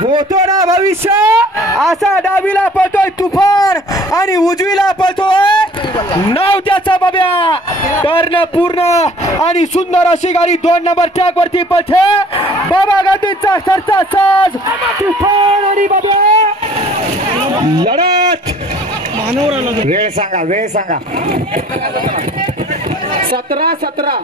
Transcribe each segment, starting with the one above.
होतो ना भविष्य असा डावीला पळतोय तुफान आणि उजवीला पळतोय नवत्याचा बाब्या। टर्न पूर्ण आणि सुंदर अशी गाडी 2 नंबर ट्रॅक वरती पळते बाबा गाडीचा सरचा साज तुफान आणि बाब्या लढत। वेळ सांगा 17-17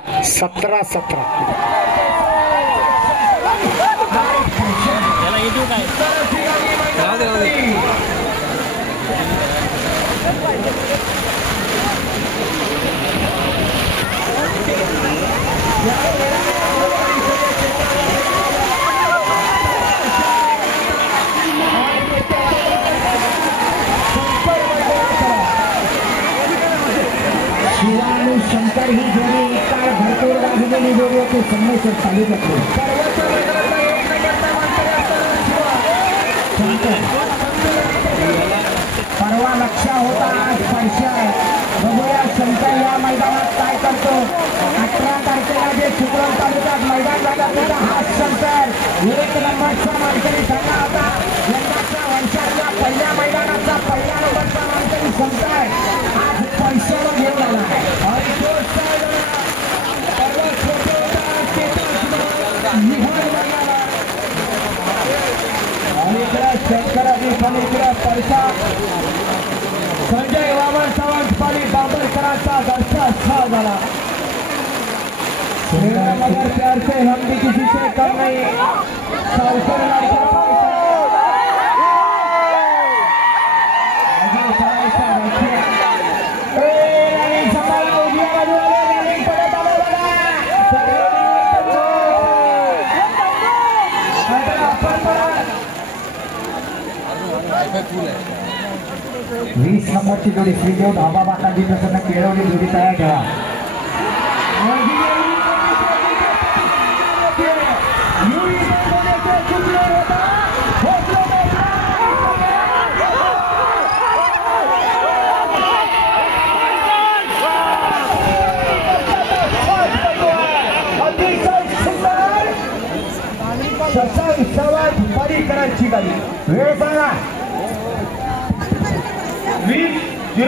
शंकर ही जोडी काळ भरपूर गाजलेली जोडी होती संमेश्वर तालुक्यातली परवा लक्ष होता आज पैशा बघूया शंकर या मैदानात काय करतो। 18 तारखेला जे चिपळूण तालुक्यात मैदान झालं त्याचा हा शंकर 1 नंबरचा मानकरी ठरला होता। यंदाच्या वर्षाच्या पहिल्या मैदानाचा पहिला नंबरचा मानकरी शंकर आज पैशाला घेऊन आला शेतकऱ्यांनी पलीकडे पैसा संजय वामन सावंत पाली बाबरकरांचा दर्शक छाव झाला। मगर प्यार से हम भी किसी से कम नहीं वीस नंबरची जोडी श्रीदेव धाबा बाकाजी प्रसन्न केळवली जोडी तयार ठेवा। परिकरांची गाडी वेळ सांगा 20:02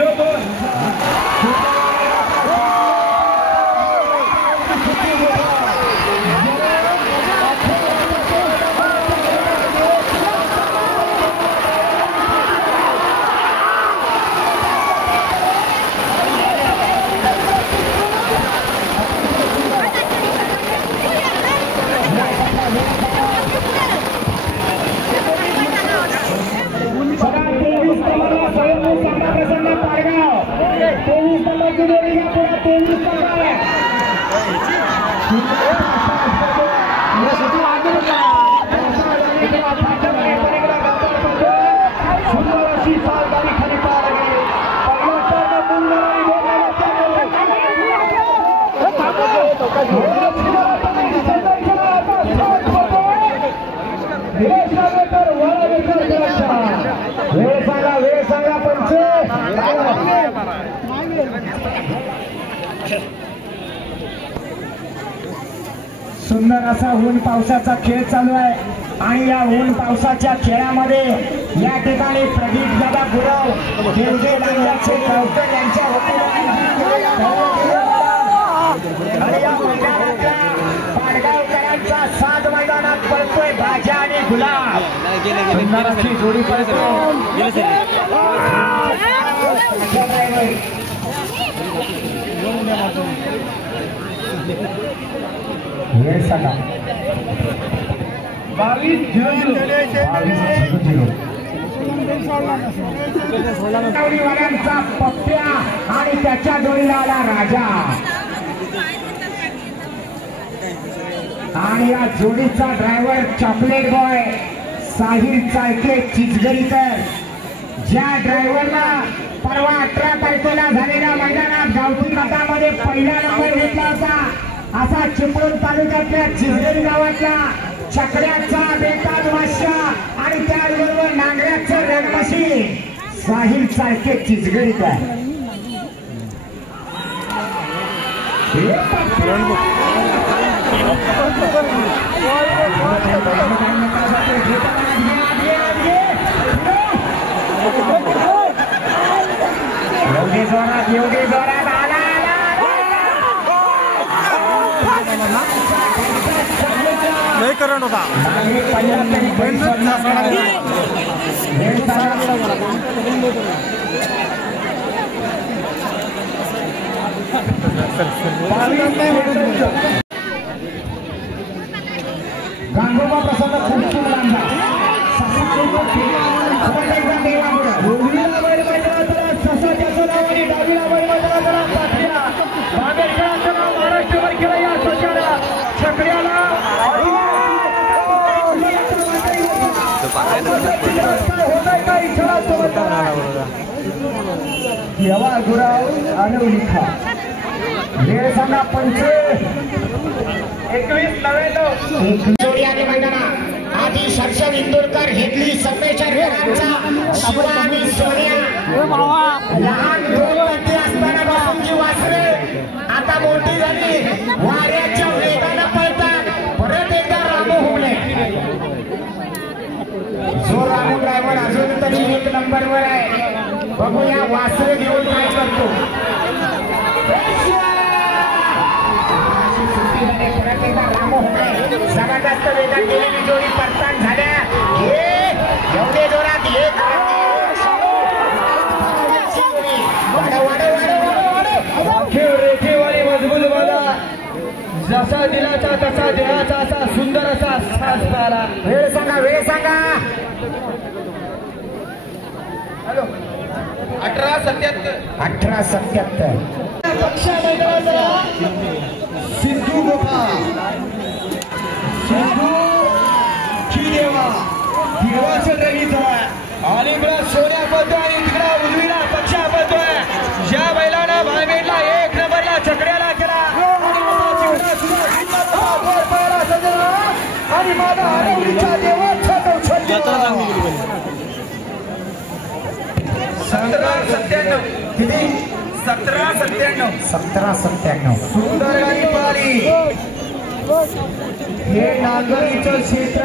सुंदर असा ऊन पावसाचा खेळ चालू आहे आणि या ऊन पावसाच्या खेळामध्ये या ठिकाणी प्रदीप दादा गुरव देवजे लांजाचे कौतक यांच्या आणि या मैदानातल्या पाडगावकरांच्या 7 मैदानात पळतोय भाज्या आणि गुलाब सुंदर अशी जोडी पळतो वेळ सांगा 22:00 पप्प्या आणि त्याच्या जोडीला आला राजा आणि या जोडीचा driver chocolate boy Sahil Chalke Chichgarikar ज्या ड्रायव्हरला परवा 18 तारखेला झालेल्या मैदानात गावठी मतामध्ये पहिला नंबर घेतला होता असा चिपळूण तालुक्यातल्या चिचगरी गावातला चकड्याचा बेताज वाशा आणि त्याबरोबर नांगऱ्याचं रणमशी साहिल चाळके चिचगरीकर एवढे जोरात आला नाही करण होता गांगोबा प्रसन्न खूप लांबा महाराष्ट्रभर केला या छकड्याला यवा गुराव अनवलिखा वेळ सांगा 21 जोडी आले मैदानात आधी शर्षद इंदोरकर हेदली संमेश्वर घरांचा शिवा आणि सोन्या लहान 2 वर्षे असताना बापूंची वासरे आता मोठी झाली वाऱ्याच्या वेगानं पळतात परत एकदा रामू हुमले जो रामू ड्रायव्हर अजून तरी 1 नंबरवर आहे बघूया वासरे घेऊन काय करतो जबरदस्त वेगात गेलेली जोडी परतान झाल्या एवढे जोरात रेखेवाली मजबूत वाला जसा दिलाचा तसा देहाचा असा सुंदर असा साज पाला वेळ सांगा 1877 पक्षा मैदानाचा सिद्धू गोपा सिद्धू देवा रवीचा आणि इकडं सोन्या पडतो आणि तिकडं उजवीला पक्षा पडतोय ज्या बैलानं भांगेडला 1 नंबरला छकड्याला केला आणि माझा हरवलीच्या देवाचा 1797 सुंदर गाडी पळाली हे नागरीचं क्षेत्र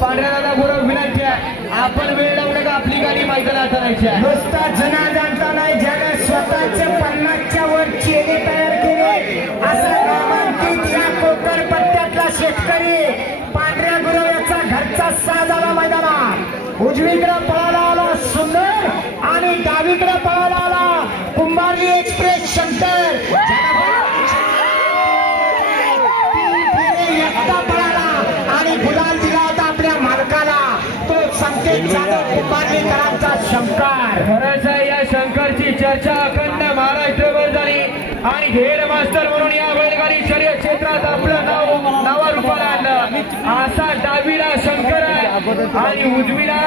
पांढऱ्याला गुरव विनंती आहे आपण वेळ लावू नका आपली गाडी मैदानात आणायची आहे नुसता जनाजांचा नाही ज्याने स्वतःचे 50च्या वर चेले तयार केले असा नामांकित या कोकण पट्ट्यातला शेतकरी पांढऱ्या गुरव याचा घरचा साज आला मैदानात उजवीकडे पळाला आला सुंदर आणि डावीकडे पळाला आला कुंभारली एक्सप्रेस शंकर एकटा पळाला आणि गुलाल दिला होता आपल्या मालकाला तो संकेत जाधव कुंभारलीकरांचा शंकर खरंच आहे या शंकरची चर्चा अखंड महाराष्ट्रभर झाली आणि हेड मास्टर म्हणून या बैलगाडी शर्यत क्षेत्रात आपलं नाव रूपाला आणलं असा डावीला शंकर आहे आणि उजवीला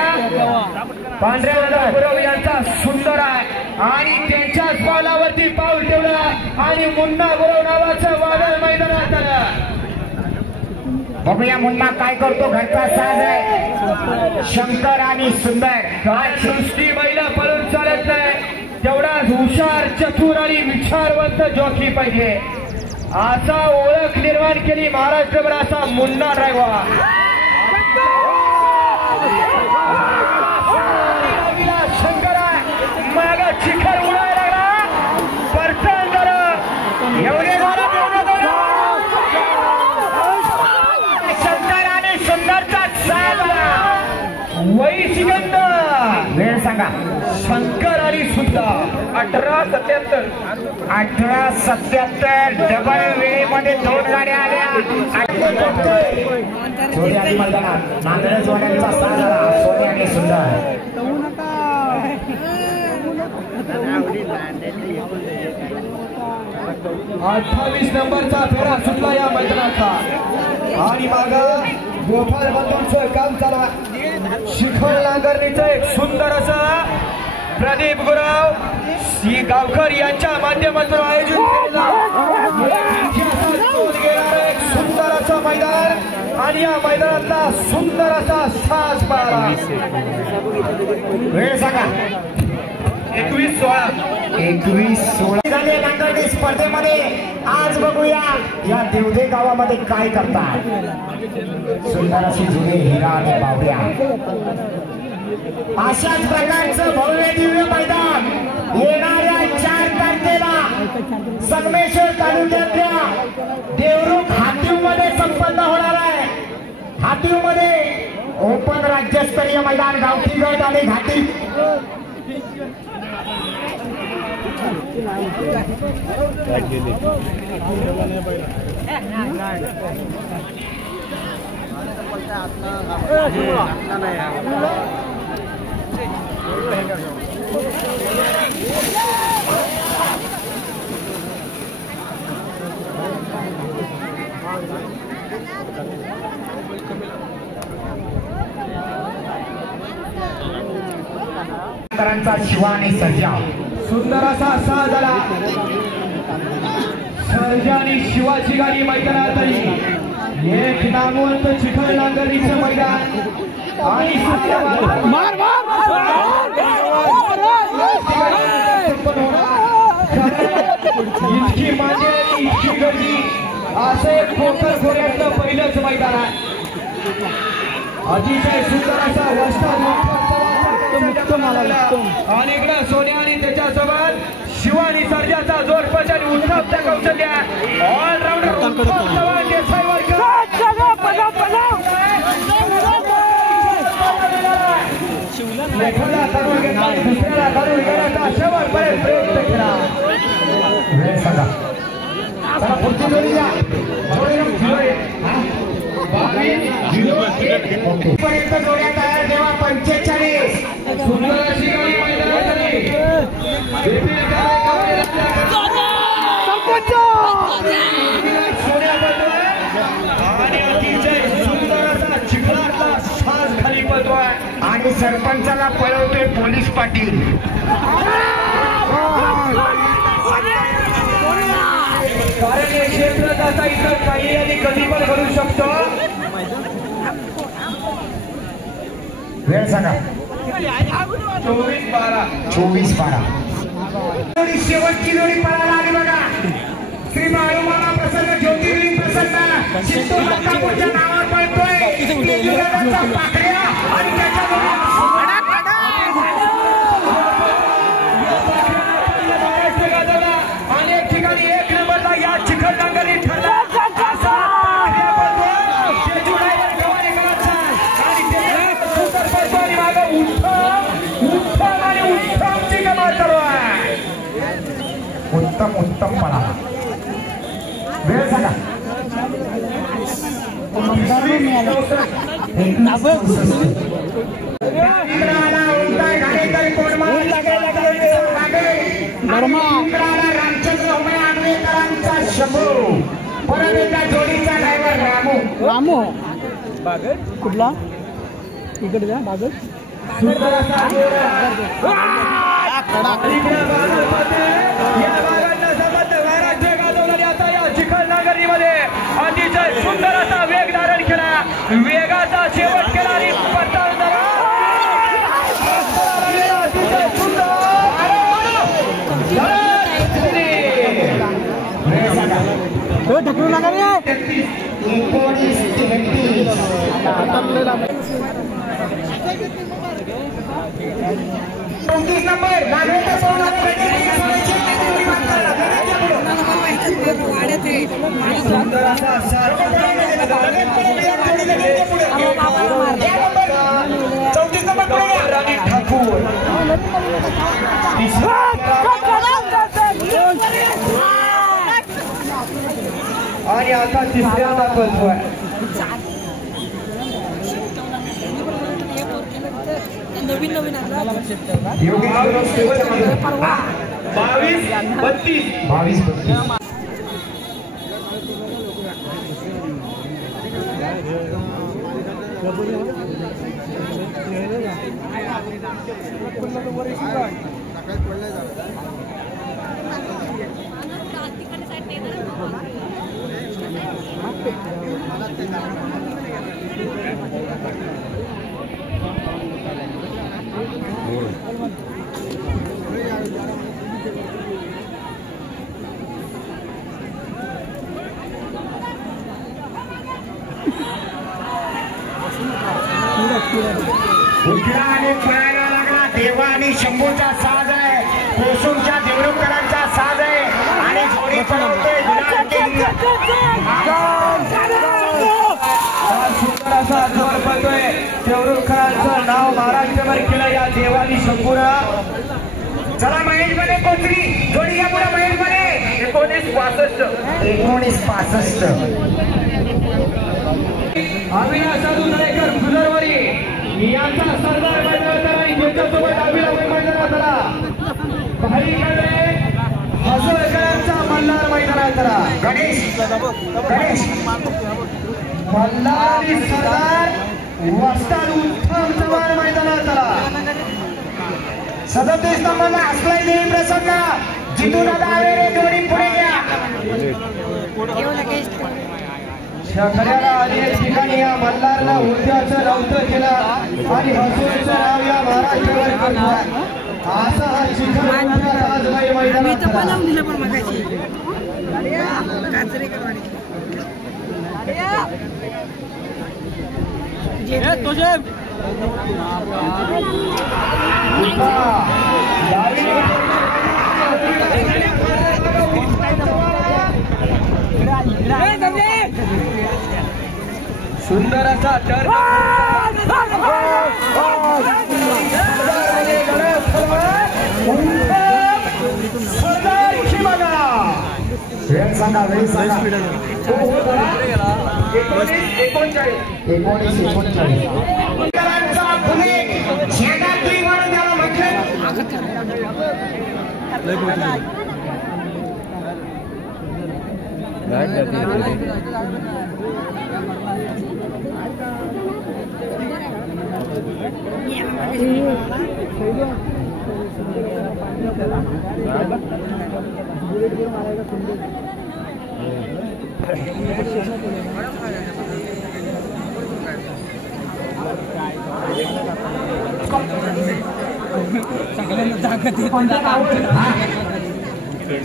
पांढऱ्या गुरव यांचा सुंदर आहे आणि त्यांच्याच पावलावरती पाऊल ठेवलं आणि मुन्ना गुरव नावाचं वादळ मैदानात आलं बघूया मुन्ना काय करतो घरचा साज आहे शंकर आणि सुंदर काय सृष्टी बैल पळून चालत नाही तेवढाच हुशार चतुर आणि विचारवंत जॉकी पाहिजे असा ओळख निर्माण केली महाराष्ट्रभर असा मुन्ना ड्रायव्हर शंकर माग शिखर उडायला लागला परतन जरा एवढे शंकर आणि सुंदरचा साज वैशिगंध वेळ सांगा शंकर आणि सुंदर 1877 डबल वेळेमध्ये 2 गाड्या आल्या जोडी आली मैदानात नांदेड जोड्यांचा साज आला सोने आणि सुंदर 28 नंबरचा फेरा सुटला या मैदानाचा आणि माग गोपाल बंधूंचं काम चालू आहे शिखर नांगरणीचं एक सुंदर असं प्रदीप गुरव सी गावकर यांच्या माध्यमातून आयोजित केलेलं एक सुंदर असं मैदान आणि या मैदानातला सुंदर असा साज पाहिला वेळ सांगा 21-16 झाले नांगरणी स्पर्धेमध्ये. आज बघूया या देवधे गावामध्ये काय करतात. सुंदर अशी जुने हिरा आणि बावड्या. अशाच प्रकारचं भव्य दिव्य मैदान येणाऱ्या 4 तारखेला संगमेश्वर तालुक्यातल्या देवरुख हातीवमध्ये संपन्न होणार आहे. हातीवमध्ये ओपन राज्यस्तरीय मैदान गावठी गट आणि घाटी. शिवा आणि सर्जा. सुंदर असा साथ झाला. सर्जा आणि शिवाची गाडी मैदानात आली. एक नामवंत चिखल नांगरणीचं मैदान आणि इतकी मांदी आणि इतकी गर्दी असं एक कोकण खोऱ्यातलं पहिलंच मैदान आहे. अतिशय सुंदर असा आणि इकडं सोन्या आणि त्याच्यासोबत शिवा आणि सर्जाचा जोरपच आणि उत्तमचा कौशल्य. ऑलराऊंडर उत्तम चव्हाण देसाईवर एखादा तरुण घेतला दुसऱ्याला तरुण घेण्याचा शेवटपर्यंत प्रयत्न केला. वेळ सांगा. चला पुढची जोडी द्या. पर्यंत जोड्या तयार ठेवा. 45 सुंदर अशी गाडी मैदानात आली. आणि अतिशय सुंदर असा चिखलातला साज खाली पळतोय आणि सरपंचाला पळवतोय पोलीस पाटील. कारण हे क्षेत्र तसा इथं काही आणि कधी पण करू शकतो. वेळ सांगा. 24-12 शेवटची जोडी पळायला आली बघा. श्री बाळूमामा प्रसन्न ज्योतिर्लिंग प्रसन्न सिद्धू दत्तापूरच्या नावावर पळतोय. पाकड्या आणि त्याच्या अनेक ठिकाणी 1 नंबरला या चिखल नांगरणी ठरला. उत्तम पळा. वेळ सांगा. रामचंद्र आंबेकरांचा शंभू. परत एकदा जोडीचा ड्रायव्हर रामू. बागड कुठला इकडे जा. बागड चिखल नांगरणीमध्ये अतिशय सुंदर असा वेग धारण केला. वेगाचा शेवट केला आणि अतिशय सुंदर. ढकलू नका रे. 29 नंबर नागेंद्र सोनार. ठाकूर आणि आता तिसऱ्यांदा पळतोय. नवीन 22-32 Gol. उठला आणि पळायला लागला. देवा आणि शंभूचा साज आहे, कोसुमच्या देवरुखकरांचा साज आहे आणि जोडी पळवतोय सुंदर असा जोर पडतोय. देवरुखकरांचं नाव महाराष्ट्रभर केलं या देवानी शंभूनं. चला महेश बने कोथरी जोडी या पुढे. महेश बने 1965 अविनाश साधुनायकर फुलरवाडी यांचा सरदार मैदानात आणि त्याच्यासोबत अविनाश मैदानात आला. भाईकडे हसोळकरांचा मल्हार मैदानात आला. गणेश मल्हार आणि सरदार वस्ताद उत्तम चव्हाण मैदानात आला. 37 नंबरला असलाय देवी प्रसन्न जितून आवेरे जोडी पुढे घ्या. खऱ्याला अनेक ठिकाणी या मल्हारला ऊर्जाचं नव्हतं केलं आणि हसूरचं नाव या महाराष्ट्रावर करतोय. असा हा शिखर आज मैदानात सुंदर असा टर्न. वेळ सांगा.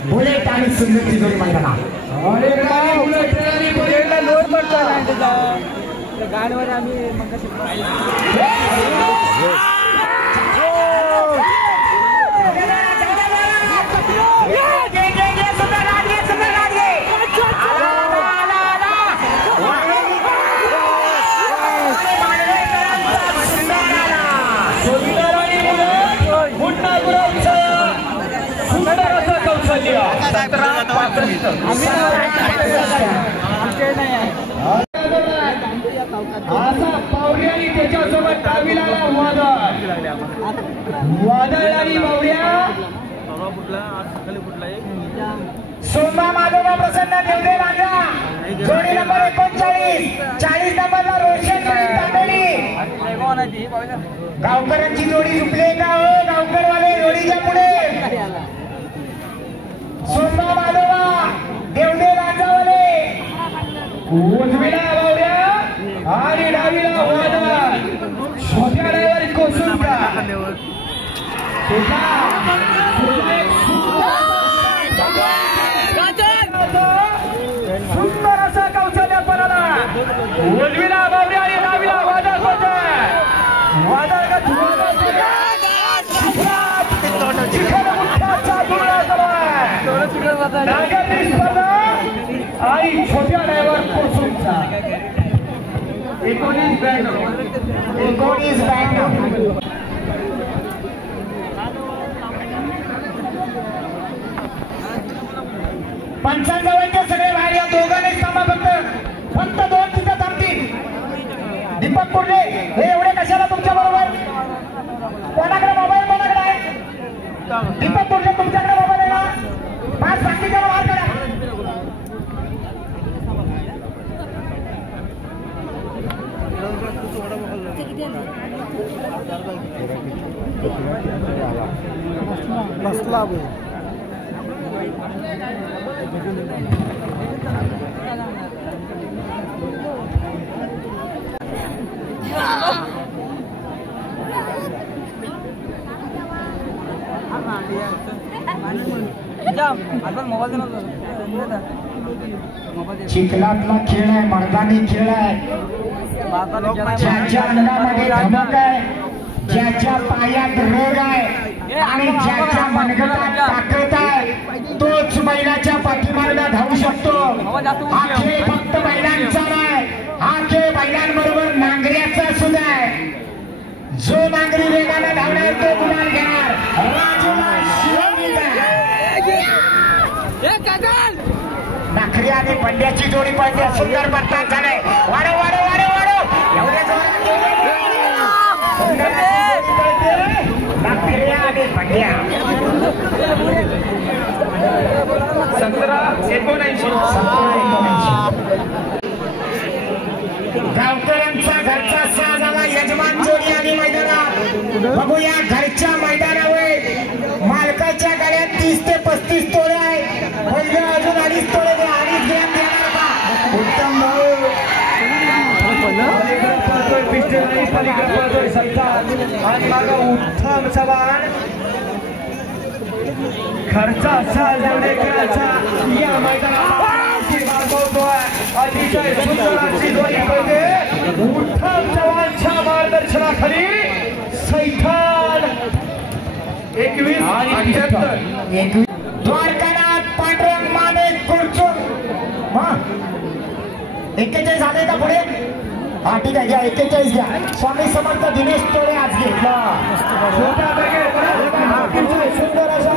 बुलेट आणि सुंदरची जोडी मैदानात. गाडीवर आम्ही असा पावड्या आणि त्याच्यासोबत डावीला वादळ आणि बावड्या. सोमा माधवा प्रसन्न देवदेव राजा जोडी नंबर 39. 40 नंबरला रोशन तांदळी. गावकरांची जोडी झुकले का हो गावकरवाले जोडीच्या पुढे. सोमा माधवा देवदेव राजावाले. उजवीला बावड्या आणि डावीला वादळ. छोट्या ड्रायव्हर कोसुमचा सुंदर असा कौशल्य पराला. उजवीला बावड्या आणि डावीला वादळ होतोय. वादळ आणि छोट्या ड्रायव्हर कोसुमचा 1992. पंचांजवळचे सगळे बाहेर या. दोघांनी थांबा. फक्त 2 तिथं थांबतील. दीपक कुर्ले हे एवढे कशाला तुमच्या बरोबर? कोणाकडे मोबाईल कोणाकडे आहे? दीपक कुर्ले तुमच्याकडे मोबाईल आहे ना? 5 बाकीच्या बाहेर करा. बसला चिखलातला खेळ आहे, मर्दानी खेळ आहे. ज्याच्या अंगामध्ये धमक आहे, ज्याच्या पायात रोग आहे आणि ज्याच्या मनगटात ताकद आहे तोच बैलाच्या पाठीमागे धावू शकतो. हा खेळ फक्त बैलांचा नाही, हा खेळ बैलांबरोबर नांगऱ्याचा सुद्धा आहे. जो नांगरी वेगाने धावणार तो गुलाल घेणार. नाखरी आणि पंड्याची जोडी पळते. सुंदर बर्तान झालंय. वाढव वाढव वाढव वाढव एवढ्या नाखरी आणि पंड्या. 17-19 गावकऱ्यांचा घरचा साज झाला. यजमान जोडी आली मैदानात. बघूया घरच्या मैदानावर मालकाच्या गाड्यात 30 ते 35 तोळे आहे. पहिले अजून 2.5 तोळे द्या. 2.5 ग्रॅम देणार का? उत्तम भाऊ आणि मागा उत्तम चव्हाण. खर्चा खेळाचा या मैदानात अतिशय सुंदर अशी जोडी पळते. उत्तम चव्हाणच्या मार्गदर्शनाखाली सैतान 21 आणि 78 द्वारकानाथ पांडुरंग माने कुरचूक. 41 झाले का पुढे? हा ठीक आहे, घ्या 41 घ्या. स्वामी समर्थ दिनेश तोळे आज घेतला. सुंदर असा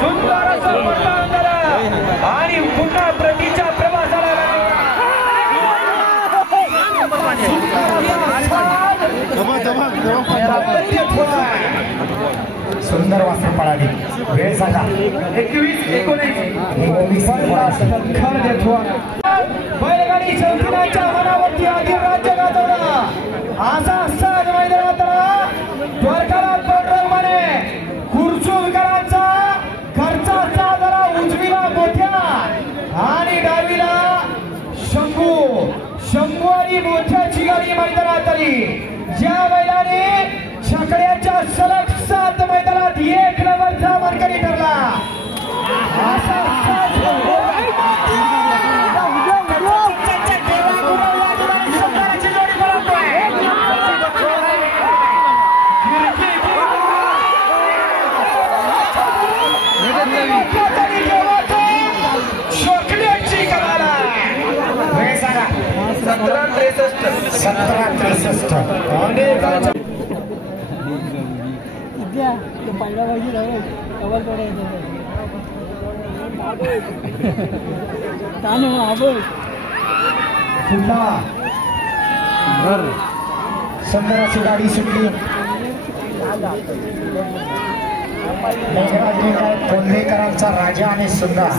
सुंदर असं आणि पुन्हा प्रतीच्या प्रवासाला सुंदर वासर पळाली. वेळ सांगा. 21-19 बैलगाडी शौकीनाच्या मनावरती अधिक राज्य गाजवला. असा साज मैदानात द्वारकानाथ पांडुरंग माने कुरचूकरांचा घरचा साजरा. उजवीला मोठ्या आणि डावीला शंभू आणि मोठ्याची गाडी मैदानात आली. ज्या बैलाने छकड्याच्या सलग 7 मैदानात 1 नंबरचा मानकरी ठरला. असा शोकण्याची कमाला. 17-63 पहिला पाहिजे कवल सुंदर अशी गाडी सुटली. कोल्हेकरांचा राजा आणि सुंदर.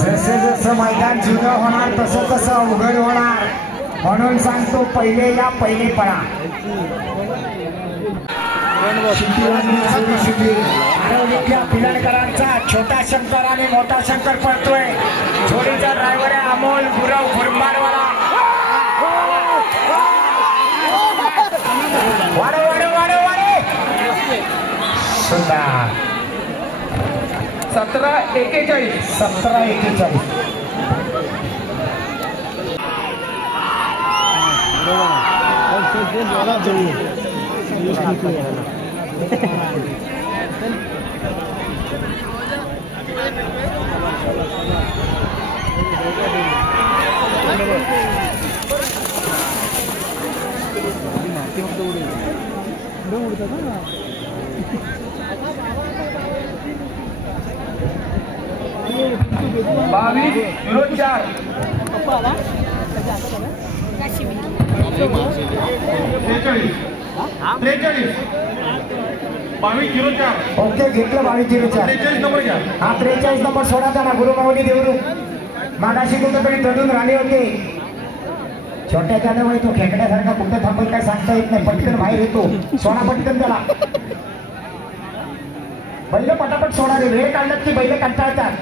जसे जसं मैदान जुनं होणार तसं तसं अवघड होणार. म्हणून सांगतो पहिले या पहिले पळा. पिलणकरांचा छोटा शंकर आणि मोठा शंकर पळतोय. जोडीचा ड्रायव्हर आहे अमोल गुरव फुरमानवाला. वाढव वाढव वाढव वाढव. सुंदर. 17-41 17-41. ओके घेतलं 22-04. 43 नंबर घ्या. हा 43 नंबर सोडा त्यांना. गुरुमावली देवरू मागाशी कुठेतरी दडून राहिले होते. छोट्या त्यामुळे तो खेकड्यासारखा कुठे थांबेल काय सांगता येत नाही. पटकन बाहेर येतो. सोडा पटकन त्याला. बैल पटापट सोडा रे. वेळ काढलात की बैल कंटाळतात.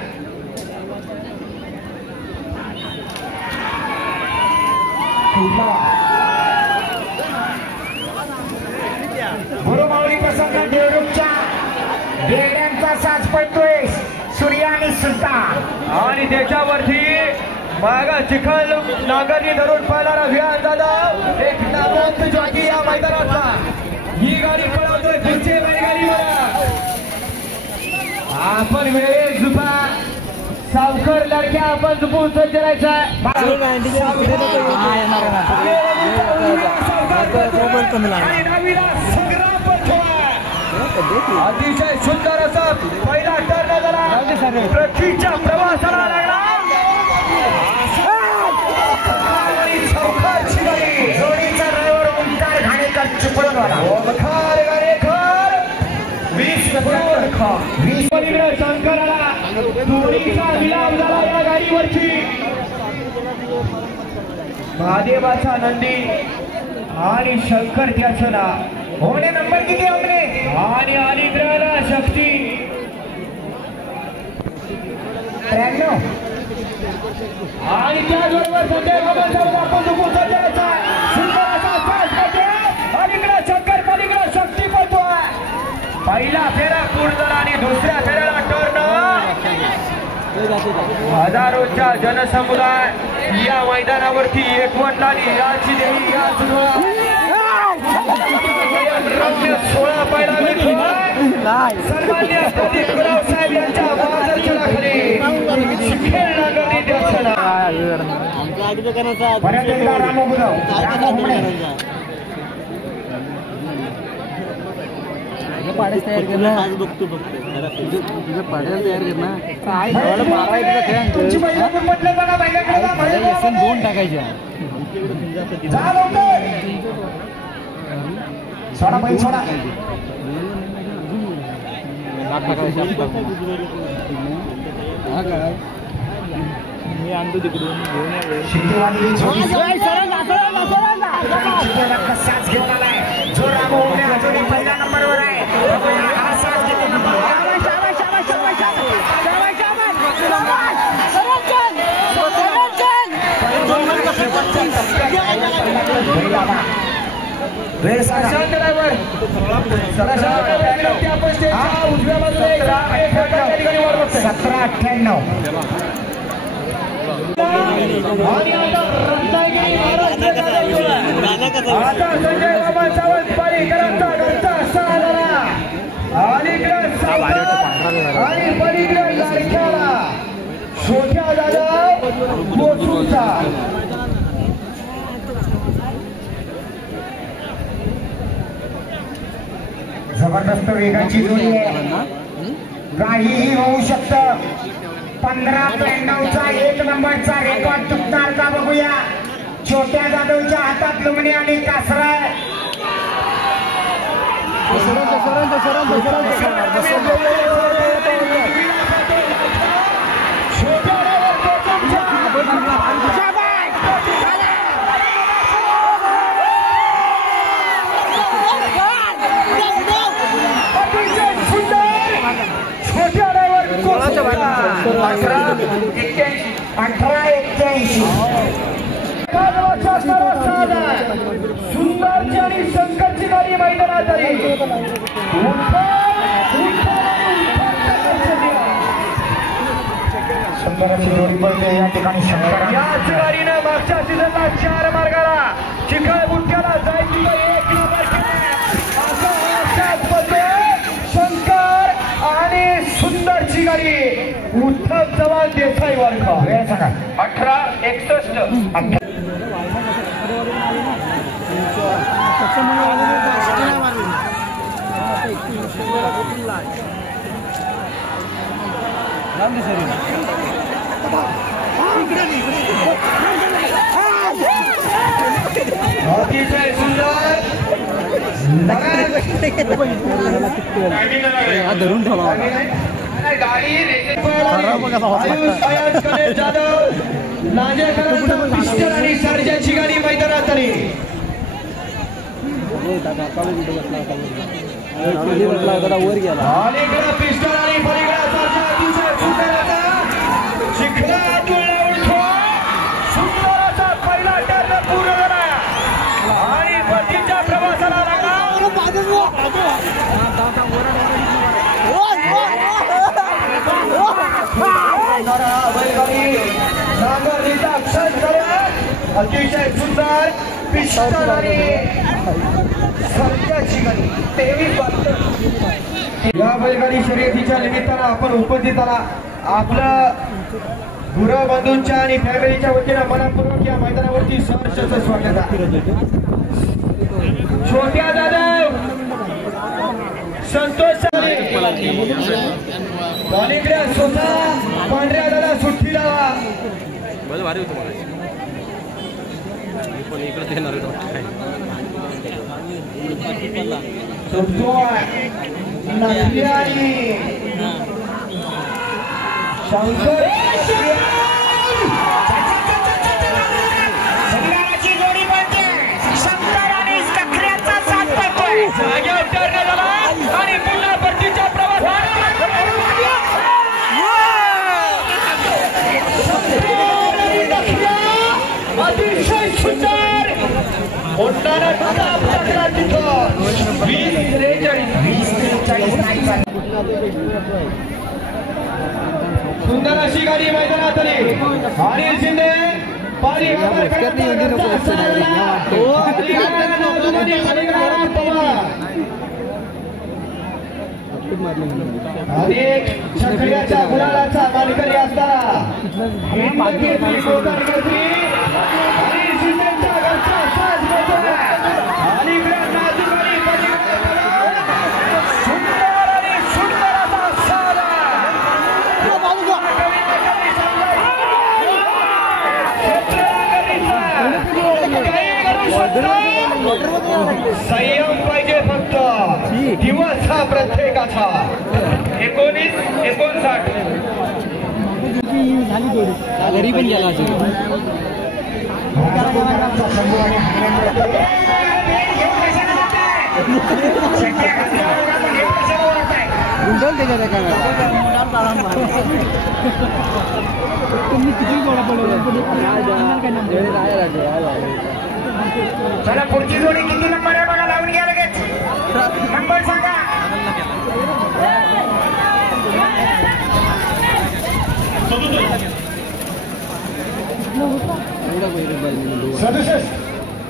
गुरुमाऊली प्रसन्न देवरूपच्या बेड्यांचा साज पडतोय सूर्या आणि सुलतान आणि त्याच्यावरती मागा चिखल नांगरणी धरून पळणारा विहान जाधव एक नामवंत जॉकी या मैदानाचा ही गाडी पळवतोय पुढचे बैलगाडीवर आपण वेळेस झुपा सावकर लडक्या आपण झुपून सज्ज राहायचा अतिशय सुंदर असा पहिला टर्न झाला पृथ्वीच्या प्रवासाला लागला जोडीचा ड्रायव्हर ओंकार घाणेकर चिपळूणवाला ओंकार घाणेकर 20 पलीकडे शंकराला दोरीचा विलाप झाला या गाडीवरची महादेवाचा नंदी आणि शंकर त्याचं नाव होणे नंबर किती हमने आणि अलीग्रहला शक्ती 93 आणि त्याचबरोबर संजय बाबांचा आपण दुखून सज्जायचा सुंदर असा साज करतोय अलीकडे शंकर पलीकडे शक्ती पळतोय पहिला फेरा पूर्ण झाला आणि दुसऱ्या फेऱ्याला टर्न हजारोच्या जनसमुदाय या मैदानावरती एकवटला आणि याची देवी या रम्य 16 पहिला सन्मान्य प्रदीप गुलाब साहेब यांच्या मार्गदर्शनाखाली खेळ नांगरणी द्यायचा परत एकदा रामू गुरव पाड्याच तयार करणार आज बघतो तुझं पाड्याला तयार करणार तुमची बैल म्हटलं बघा बैलाकडे दोन टाकायच्या सोडा बैल सोडा मी आणतो तिकडून साज घेऊन आलाय जो रामू अजून पहिल्या नंबरवर आहे हा साज किती नंबर वेळ सांगा ड्रायव्हर उजव्या बाजूला 17-98 आता संजय बाबा सावंत पारीकरांचा घरचा असा झाला अलीकडे आणि पलीकडे लाडक्याला छोट्या दादा मोसूचा जबरदस्त वेगाची जोडी आहे काहीही होऊ शकतं 15-92चा 1 नंबरचा रेकॉर्ड तुटणार का बघूया छोट्या जाधवच्या हातात लुमणी आणि कासरा सुंदरची आणि शंकरची गाडी मैदानात आली सुंदर अशी जोडी पडते या ठिकाणी शंकर याच गाडीनं मागच्या सीझनला 4 मार्गाला चिखल बुटक्याला जायची 1 नंबर शंकर आणि सुंदरची गाडी उद्धव चव्हाण देसाई वारखा वेळ सांगा 18-61 अतिशय सुंदर धरून ठेवला गाडी जाधव पिस्टल आणि सर्जाची गाडी मैदानात आली वर गेला अलीकडे पिस्टल आणि पलीकडे सर्जा अतिशय सुंदर आता चिखला सुंदर असा पहिला टर्न पूर्ण झाला आणि नांगरणीचा क्षण झाला. अतिशय सुंदर पिस्टन आणि सरक्याची गाडी 23 वाजता या बैलगाडी शर्यतीच्या निमित्तानं आपण उपस्थिताला आपलं गुरुबंधूंच्या आणि फॅमिलीच्या वतीनं मनपूर्वक या मैदानावरती सहर्षाचं स्वागत आहे. छोट्या जाधव संतोष पाणीकड्या स्वतः पांढऱ्या दादा सुट्टीला भारी होतो पण इकडे देणार शंकर जोडी बनते. शंकर आणि ककऱ्याचा साथ पडतोय. जागेवर करण्यात आला आणि पुन्हा परतीच्या प्रवासात अतिशय सुंदर मोठा सुंदर अशी गाडी मैदानात आली. अनिल शिंदे पाणी अनेक छकड्याच्या गुलालाचा मानकरी असताना संयम पाहिजे फक्त. दिवस हा प्रत्येकाचा. 19-59 घरी पण गेला चला पुढची जोडी किती नंबर आहे बघा. लावून घ्या लगेच. नंबर सांगा.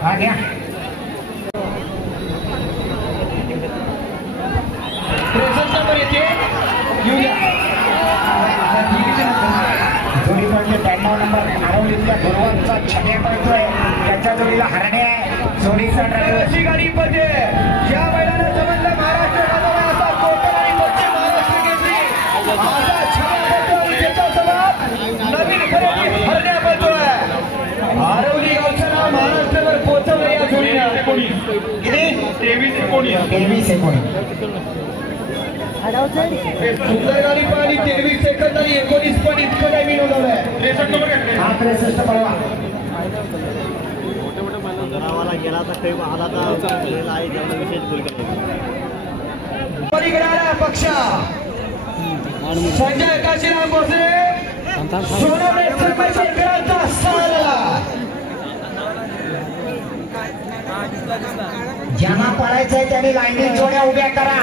हा घ्या. जोडी म्हणजे 92 नंबर आरवलीतल्या गुरुवारचा छम्या पडतोय. त्याच्या जोडीला हरणे आहे. जोडीचा ड्रायव्हर अशी गाडी पडते. या बैलानं संबंध महाराष्ट्र गाजवला असा कोकण आणि पश्चिम महाराष्ट्र घेतली. आता छम्या सोबत नवीन खरेदी हरण्या पडतोय. आरवली गावचं नाव महाराष्ट्रावर पोहोचवलं या जोडीनं. 23-19 सुंदर गाडी पाहिली. 23 सेकंद आणि 19 पण इतकं काही मिळवलंय. 63 पळवा. गेला तर काही आला तर आहे विशेष बोल पलीकडे आला पक्ष संजय काशीराम भोसले सोनवणे सर्वेश्वरकरांचा साला. ज्यांना पळायचंय त्यांनी लाईनीत जोड्या उभ्या करा.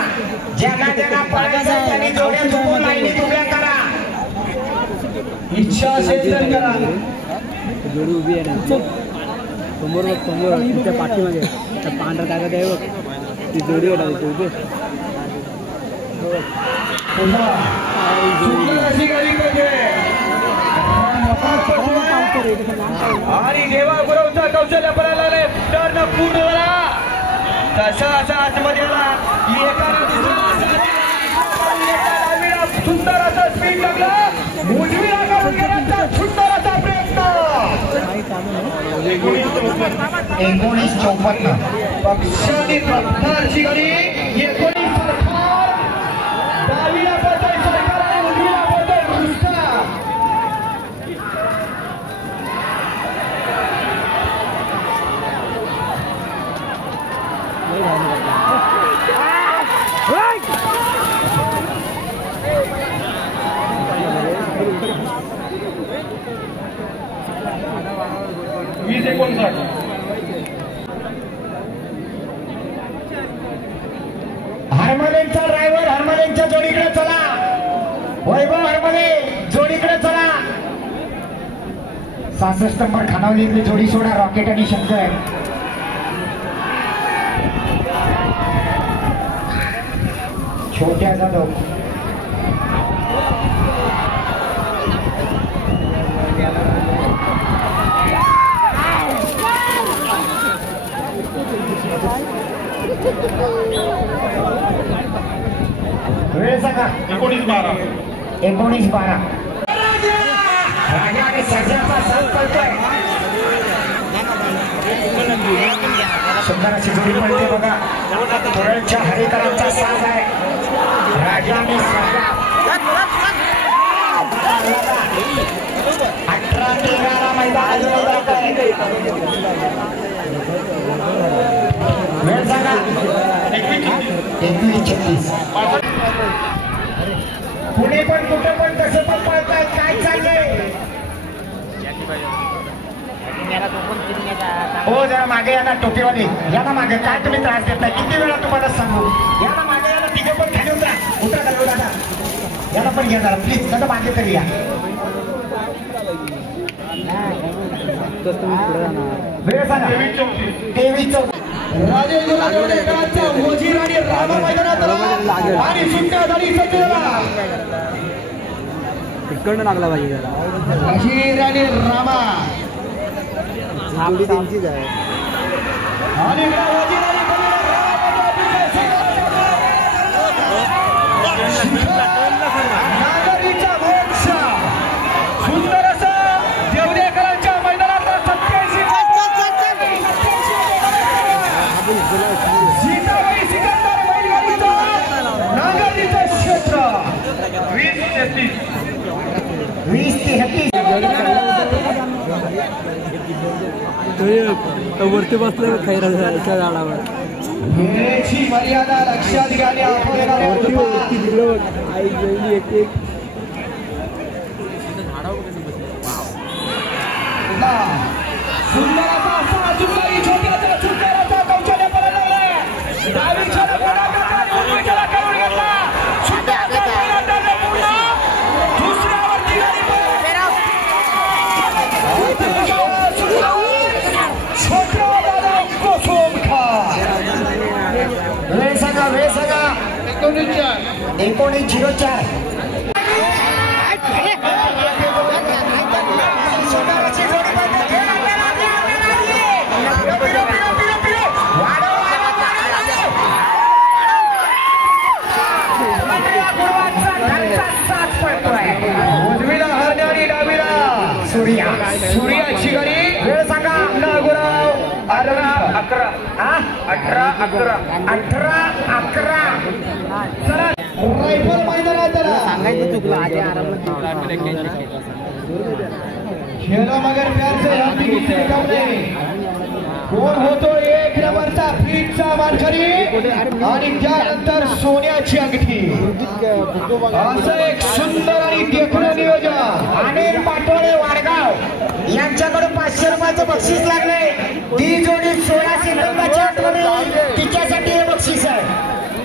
ज्यांना पळायचंय त्यांनी जोड्या चुकून लाईनीत उभ्या करा. इच्छा असेल तर करा. जोडी उभी आहे ना समोर तिच्या पाठीमागे पांढरा कागद आहे बघ. ती जोडी आहे उभी. आणि देवा गुरवचा कौशल्य पडायला रे. टर्न पूर्ण झाला. तसा असा आतमध्ये आला. सुंदर असा स्पीड लागला. उजवीला काढून घेण्याचा सुंदर असा प्रयत्न. 19-54 पक्षाने प्रथारची गाडी. 19 सरकार डावीला पळतोय सरकार आणि उजवीला पळतोय नुसता. हरमलेंचा ड्रायव्हर हरमलेंच्या जोडीकडे चला. वैभव हरमले जोडीकडे चला. 66 नंबर खानावलीतली जोडी सोडा रॉकेट आणि शंकर. छोट्या जाधव वेळ सांगा. 19-12 राजा आणि सर्जाचा साथ पडतोय. सुंदर अशी जोडी पडते बघा. थोड्याच्या हरेकरांचा साथ आहे. राजा आणि सर्जा 18-13 मैदान जात आहे. वेळ सांगा. 21-36. पुणे पण कुठे पण कसं पण पळतात. काय चाललंय हो जरा मागे या ना टोपीवाले. या ना मागे. काय तुम्ही त्रास देताय. किती वेळा तुम्हाला सांगू. या ना मागे. या ना तिघे पण खाली उतरा. उतरा खाली दादा. याला पण घ्या जरा प्लीज. दादा मागे तरी या. वेळ सांगा. 23-24. राजेंद्र जोडेकरांचा वजीर आणि रामा मैदानात आला आणि सुट्ट्या झाली सज्जला. इकडनं लागला पाहिजे जरा. वजीर आणि रामा जोडी त्यांचीच आहे. आणि वजीर आणि नागरीचा मोर्चा सुंदर असा देवदेकरांच्या मैदानातला 87 सीताबाई सिकंदर बैलगाडीचा नागरीचं क्षेत्र 20-33. वरती बसलं खैराच्या झाडावर. वेळेची मर्यादा लक्षात घ्यावी. आई गेली एक सुंदराचा असा अजूनही छोट्याचा सुंदराचा कौशल्य पडत लागलाय. डावीच्या उजवीच्या करून घेतला. सुंदराचा पहिला टर्न पूर्ण. दुसऱ्यावरती गाडी छोट्या दादा कोसोम खान. वेळ सांगा. 19-04. उजवीला हरणे आणि डावीला सूर्याची गाडी. वेळ सांगा. नागुराव 18-11. चला रायफल मैदानात सांगायचं चुकलं. आधी आरामात खेळा मगर प्यार से हम भी किसी कम नहीं. कोण होतो 1 नंबरचा फीटचा मानकरी आणि त्यानंतर सोन्याची अंगठी. असं एक सुंदर आणि देखणं नियोजन. अनिल पाटोळे वाडगाव यांच्याकडून 500 रुपयाचं बक्षीस लागले. ती जोडी 16 सेकंदाच्या आतमध्ये तिच्यासाठी हे बक्षीस आहे.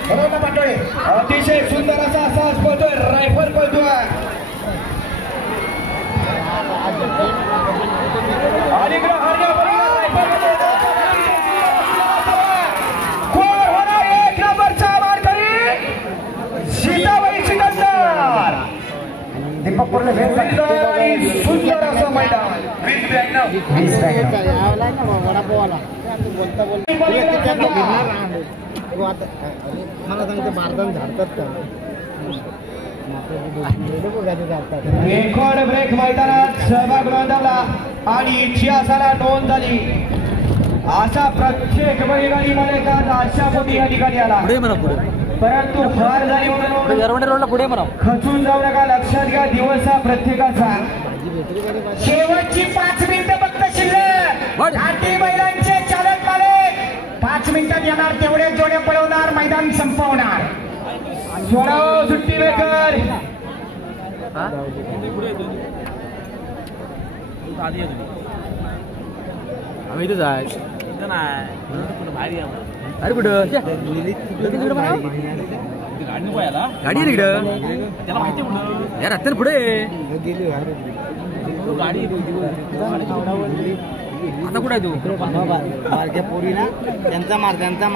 बरोबर पाटोळे. अतिशय सुंदर असा साज पळतोय. रायफल पळतोय आणि कोण होणार 1 नंबरचा मानकरी. सीताबाई सिकंदर. दीपक पुरले वेळ सांगा. आणि सुंदर असं मैदान. 20-92. मला सांगते भारतात झाडतात का रेकॉर्ड ब्रेक मैदानात सहभाग नोंदवला आणि इतिहासाला नोंद झाली. अशा प्रत्येक बैलगाडी मालकात अशा पोटी या ठिकाणी आला. परंतु हार झाली म्हणून रोडला पुढे म्हणा. खचून जाऊ नका. लक्षात घ्या दिवस हा प्रत्येकाचा. शेवटची 5 मिनिटं फक्त शिल्लक. घाटी बैलांचे चालक मालक 5 मिनिटात येणार. तेवढेच जोड्या पळवणार. मैदान संपवणार. सोडाव सुट्टी बेकर. आम्ही इथं जाय. अरे कुठं गाडी तिकडं यार आता पुढे आता कुठे तू बारक्या पोरी ना त्यांचा मारायचा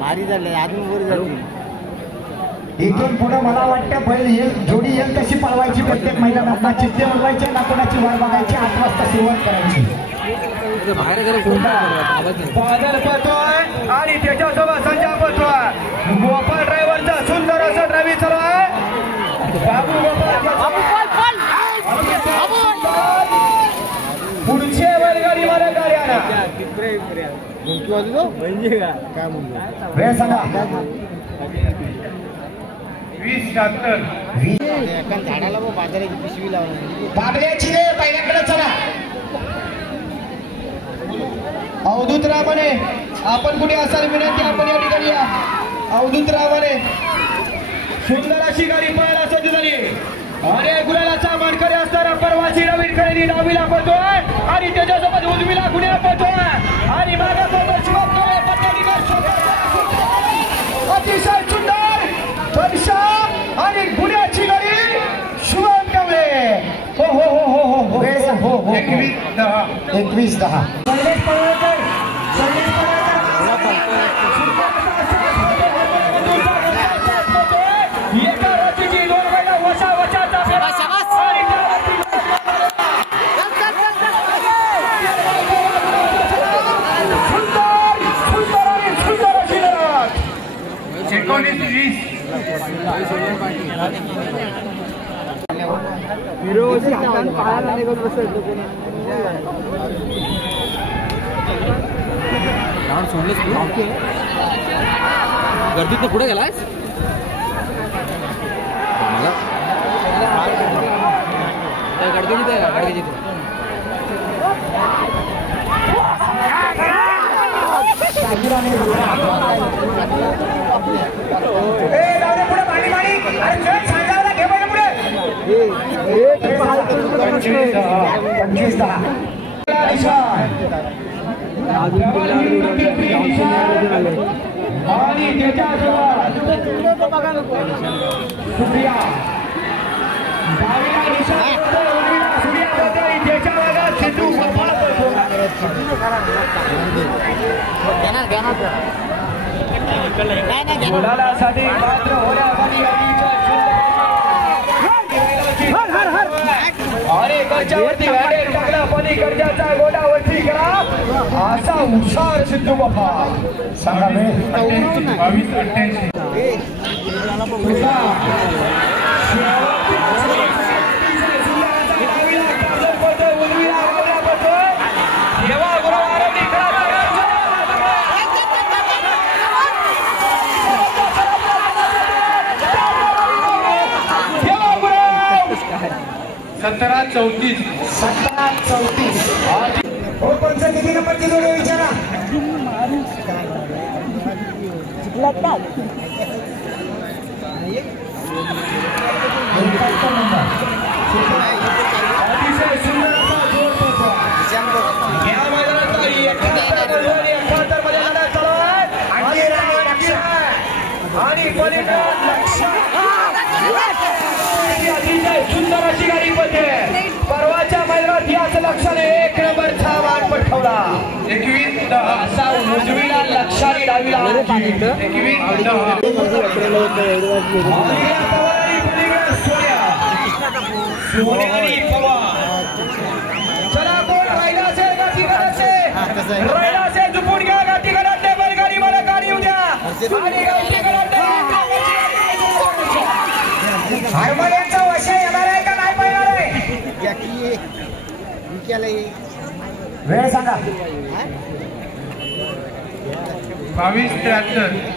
भारी झाले अजून वर जाते. इथून पुढे मला वाटतं बैल येईल जोडी येईल तशी पळवायची. प्रत्येक महिला चित्ते बनवायचे ना कोणाची वाट बघायची. 8 वाजता सुरुवात करायची. बादल पळतोय आणि त्याच्यासोबत संजय पळतोय. गोपाळ ड्रायव्हरचा सुंदर असं ड्रायव्हिंग चालू आहे. बाबू पुढचे बैलगाडी मला गाडी आणा. वेळ सांगा. 20 डॉक्टर झाडाला बाजाराची पिशवी लावली. बाबऱ्याची रे पहिल्याकडे चला. अवधूत रामाने आपण कुठे असाल विनंती. आपण या ठिकाणी या. अवधूत रामाने सुंदर अशी गाडी पळायला सज्ज झाली आणि गुलालाचा मानकरी असणारा परवाची नवीन खरेदी डावीला पळतोय आणि त्याच्यासोबत उजवीला गुन्ह्या पळतोय आणि मागासोबत शिवतोय. अतिशय सुंदर वर्षा आणि गुन्ह्याची गाडी शुभम कांबळे. हो हो हो हो हो हो हो 21-10. गर्दीत पुढे गेलाय. आणि त्याच्यासोबत सुप्रिया डावीला निशाण त्याच्या भागात सिद्धू मुलासाठी पात्र होण्यासाठी आणि कर्जावरती गाडी टाकला. पण कर्जाचा गोडावरती करा असा हुशार सिद्धू बाप्पा. सांगा 22-88. सतरा 34 हो कोणचा किती नंबरची जोडी विचारा. अतिशय सुंदर असा जोड पळतो. या मैदानात आणि पलीकडे अतिशय सुंदर अशी गाडी पळते. परवाच्या मैदानात याच लक्षाने 1 नंबरचा मान पटवला. 21-10 असा उजवीला लक्षाने डावीला 21-10. सोन्यानी पवार चला कोण राहिला असेल गाठी करायचे राहिला असेल झुपून घ्या. गाठी करायचे बैलगाडी मला गाडी येऊ द्या आणि गाठी करायचे हार्मोनियमचा वशा येणार आहे का नाही पाहणार आहे. वेळ सांगा. 22-73